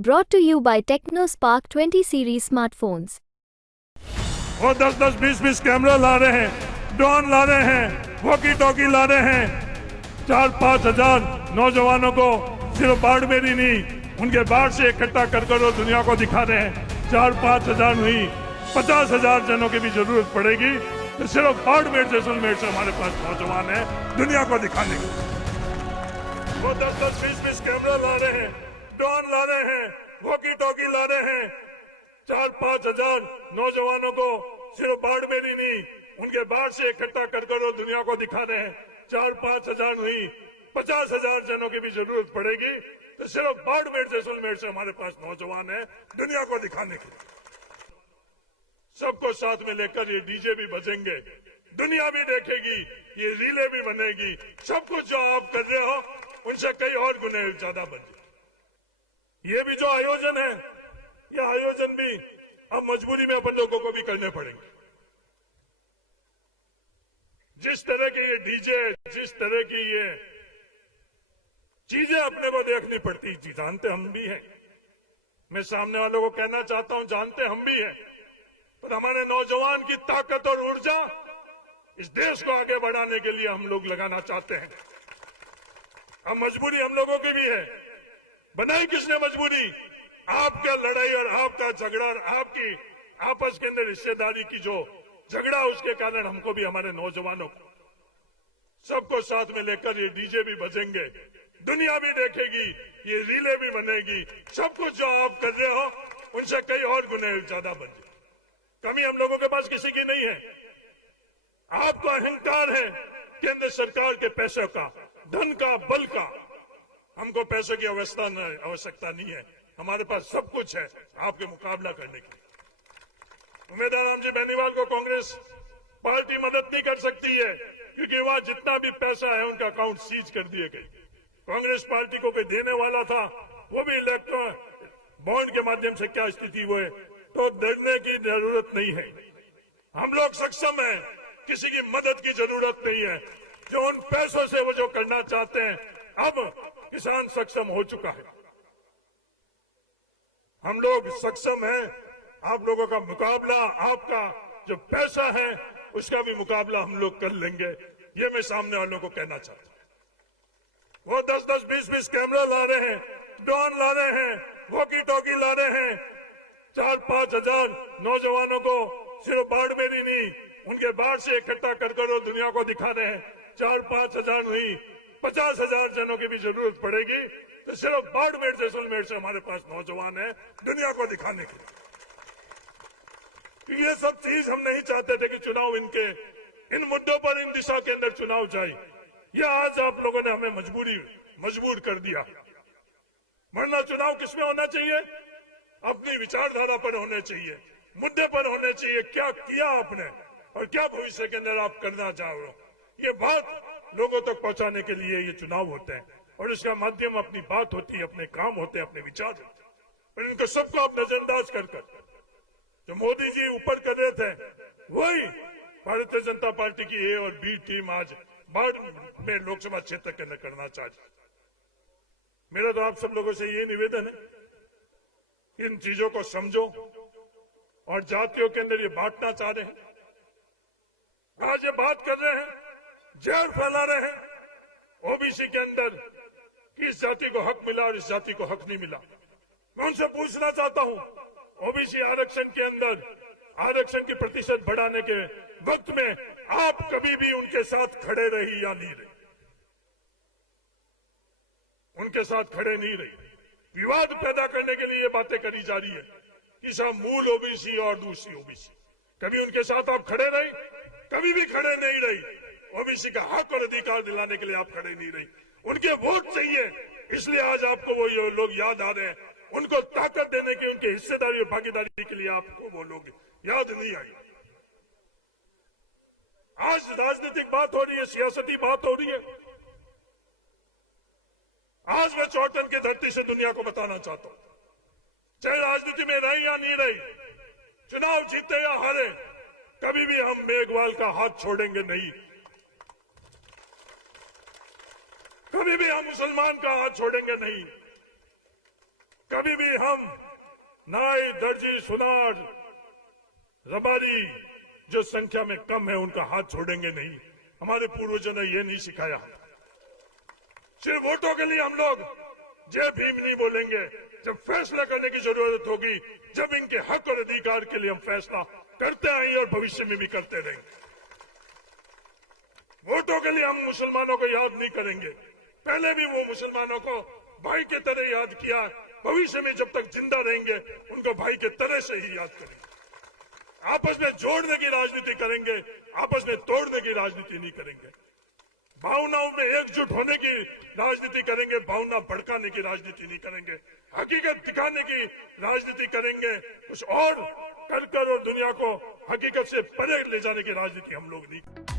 Brought to you by TechnoSpark 20 series smartphones. वो 10-10, 20-20 camera ला रहे हैं, ड्रोन ला रहे हैं, वॉकी टॉकी ला रहे हैं। 4-5 हजार नौजवानों को सिर्फ बाड़मेर ही नहीं, उनके बाहर से इकट्ठा कर कर दुनिया को दिखा रहे हैं। 4-5 हजार नहीं, 50 हजार जनों की भी जरूरत पड़ेगी। तो सिर्फ बाड़मेर जैसलमेर से हमारे पास नौजवान है दुनिया को दिखाने के। वो 10-10, 20-20 कैमरा ला रहे हैं, ड्रोन ला रहे हैं, वॉकी टॉकी ला रहे हैं। 4-5 हजार नौजवानों को सिर्फ बाड़मेर ही नहीं, उनके बाहर से इकट्ठा कर कर दुनिया को दिखा रहे हैं। 4-5 हजार नहीं, 50 हजार जनों की भी जरूरत पड़ेगी। तो सिर्फ बाड़मेर जैसलमेर से हमारे पास नौजवान है दुनिया को दिखाने के। सबको साथ में लेकर ये डीजे भी बजेंगे, दुनिया भी देखेगी, ये रीले भी बनेगी। सब कुछ जो आप कर रहे हो उनसे कई और गुने ज्यादा बने। ये भी जो आयोजन है, ये आयोजन भी अब मजबूरी में अपन लोगों को भी करने पड़ेंगे। जिस तरह के ये डीजे, जिस तरह की ये चीजें अपने को देखनी पड़ती, जानते हम भी हैं। मैं सामने वालों को कहना चाहता हूं, जानते हम भी हैं, पर हमारे नौजवान की ताकत और ऊर्जा इस देश को आगे बढ़ाने के लिए हम लोग लगाना चाहते हैं। अब मजबूरी हम लोगों की भी है। बनाई किसने मजबूरी? आपका लड़ाई और आपका झगड़ा और आपकी आपस के अंदर हिस्सेदारी की जो झगड़ा, उसके कारण हमको भी, हमारे नौजवानों को, सबको साथ में लेकर ये डीजे भी बजेंगे, दुनिया भी देखेगी, ये रीले भी बनेगी। सब कुछ जो आप कर रहे हो उनसे कई और गुने ज्यादा बने। कमी हम लोगों के पास किसी की नहीं है। आपको अहंकार है केंद्र सरकार के पैसे का, धन का, बल का। हमको पैसे की आवश्यकता नहीं है। हमारे पास सब कुछ है आपके मुकाबला करने के लिए। उम्मीदवार राम जी बेनीवाल को कांग्रेस पार्टी मदद नहीं कर सकती है, क्योंकि वहां जितना भी पैसा है उनका अकाउंट सीज कर दिए गए। कांग्रेस पार्टी को कोई देने वाला था, वो भी इलेक्ट्रॉन बॉन्ड के माध्यम से क्या स्थिति हुई, तो डरने की जरूरत नहीं है। हम लोग सक्षम हैं, किसी की मदद की जरूरत नहीं है। जो उन पैसों से वो जो करना चाहते हैं, अब किसान सक्षम हो चुका है। हम लोग सक्षम हैं। आप लोगों का मुकाबला, आपका जो पैसा है उसका भी मुकाबला हम लोग कर लेंगे। ये मैं सामने वालों को कहना चाहता हूं। वो 10-10, 20-20 कैमरा ला रहे हैं, ड्रोन ला रहे हैं, वॉकी टॉकी ला रहे हैं। 4-5 हजार नौजवानों को सिर्फ बाड़मेर ही नहीं, उनके बाहर से इकट्ठा कर कर दुनिया को दिखा रहे हैं। 4-5 हजार नहीं, 50 हजार जनों की भी जरूरत पड़ेगी। तो सिर्फ बाड़मेर जैसलमेर से हमारे पास नौजवान है दुनिया को दिखाने के। ये सब चीज हम नहीं चाहते थे कि चुनाव इनके इन मुद्दों पर, इन दिशा के अंदर चुनाव जाए। ये आज आप लोगों ने हमें मजबूर कर दिया। वरना चुनाव किसमें होना चाहिए? अपनी विचारधारा पर होने चाहिए, मुद्दे पर होने चाहिए। क्या किया आपने और क्या भविष्य के अंदर आप करना चाह रहे हो, ये बात लोगों तक पहुंचाने के लिए ये चुनाव होते हैं। और इसका माध्यम अपनी बात होती है, अपने काम होते हैं, अपने विचार होते हैं। और इनको सबको आप नजरअंदाज कर जो मोदी जी ऊपर कर रहे थे, वही भारतीय जनता पार्टी की ए और बी टीम आज बाढ़ में लोकसभा क्षेत्र के अंदर करना चाहती। मेरा तो आप सब लोगों से ये निवेदन है, इन चीजों को समझो। और जातियों के अंदर ये बांटना चाह रहे हैं, आज ये बात कर रहे हैं, जहर फैला रहे हैं ओबीसी के अंदर कि इस जाति को हक मिला और इस जाति को हक नहीं मिला। मैं उनसे पूछना चाहता हूं, ओबीसी आरक्षण के अंदर आरक्षण की प्रतिशत बढ़ाने के वक्त में आप कभी भी उनके साथ खड़े रही या नहीं रही? उनके साथ खड़े नहीं रही। विवाद पैदा करने के लिए ये बातें करी जा रही है कि सब मूल ओबीसी और दूसरी ओबीसी। कभी उनके साथ आप खड़े रही? कभी भी खड़े नहीं रही। ओबीसी का हक और अधिकार दिलाने के लिए आप खड़े नहीं रही। उनके वोट चाहिए, इसलिए आज आपको वो लोग याद आ रहे हैं। उनको ताकत देने की, उनकी हिस्सेदारी और भागीदारी के लिए आपको वो लोग याद नहीं आई। आज राजनीतिक बात हो रही है, सियासती बात हो रही है। आज मैं चौटन की धरती से दुनिया को बताना चाहता हूं, चाहे राजनीति में रही या नहीं रही, चुनाव जीते या हारे, कभी भी हम मेघवाल का हाथ छोड़ेंगे नहीं। कभी भी हम मुसलमान का हाथ छोड़ेंगे नहीं। कभी भी हम नाई, दर्जी, सुनार, रबारी जो संख्या में कम है उनका हाथ छोड़ेंगे नहीं। हमारे पूर्वजों ने ये नहीं सिखाया। सिर्फ वोटों के लिए हम लोग जय भीम नहीं बोलेंगे। जब फैसला करने की जरूरत होगी, जब इनके हक और अधिकार के लिए हम फैसला करते आएंगे और भविष्य में भी करते रहेंगे। वोटों के लिए हम मुसलमानों को याद नहीं करेंगे। पहले भी वो मुसलमानों को भाई के तरह याद किया, भविष्य में जब तक जिंदा रहेंगे उनको भाई के तरह से ही याद करेंगे। आपस में जोड़ने की राजनीति करेंगे, आपस में तोड़ने की राजनीति नहीं करेंगे। भावनाओं में एकजुट होने की राजनीति करेंगे, भावना भड़काने की राजनीति नहीं करेंगे। हकीकत दिखाने की राजनीति करेंगे, कुछ और कर और दुनिया को हकीकत से परे ले जाने की राजनीति हम लोग नहीं।